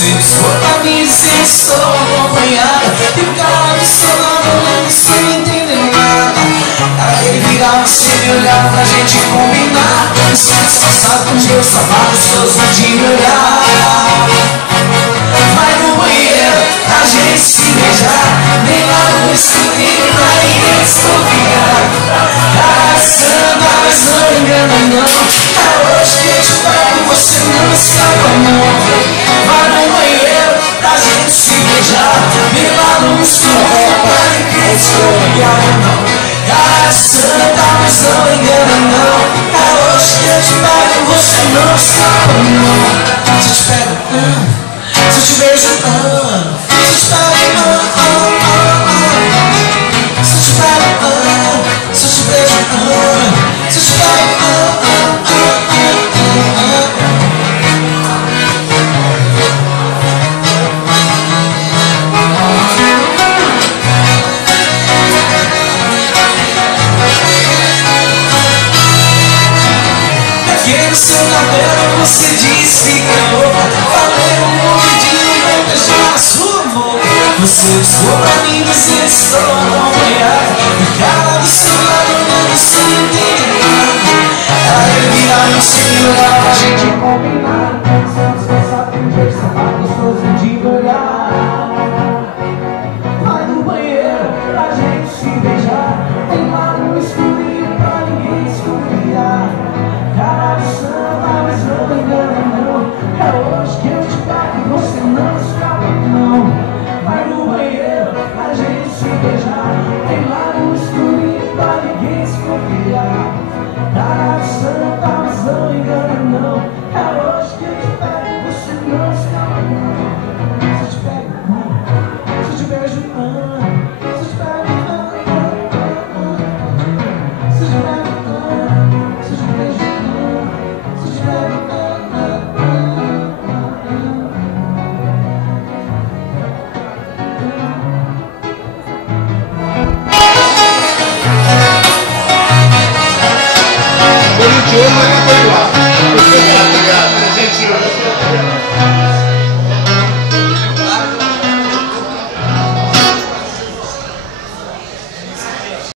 Você desculpa me dizer estou acompanhada e o cara do seu lado olhando sem entender nada. Aí ele virava assim e olhava pra gente combinar. Me sinto disfarçado com os meus sapatos, gostoso de me olhar. Mas no banheiro a gente se beijar, nem lá no escurinho pra ninguém desconfiar. Cara de samba, mas não engana não. É hoje que eu te pego, você não escapa não. Vai no banheiro pra gente se beijar, nem lá no escurinho pra ninguém desconfiar não. Cara de samba, mas não engana não. É hoje que eu te pego, você não escapa não. Se eu te pego, se eu te beijo, se eu te pego, se eu te pego, se eu te beijo, se eu te pego, Daquele seu cabelo você diz fica louca. Falei monte vai beijar a sua boca. Você discou pra mim dizer estou acompanhado e cara do seu lado olhando sem entender nada. Aí ele virava no seu olhar pra gente combinar. Sem descansar com jeito, sapato gostoso de olhar. Vai no banheiro pra gente se beijar, tem lá no escurinho pra ninguém desconfiar. Cara de samba, mas não engana não. É hoje que eu te pego e você não escapa não. Vai no banheiro pra gente se beijar, tem lá no escurinho pra ninguém desconfiar. Cara de samba, mas não engana não. É hoje que eu te pego e você não escapa não. Se eu te pego, se eu te beijo, se eu te pego, se eu te pego, se eu te beijo, se eu te pego. Diogo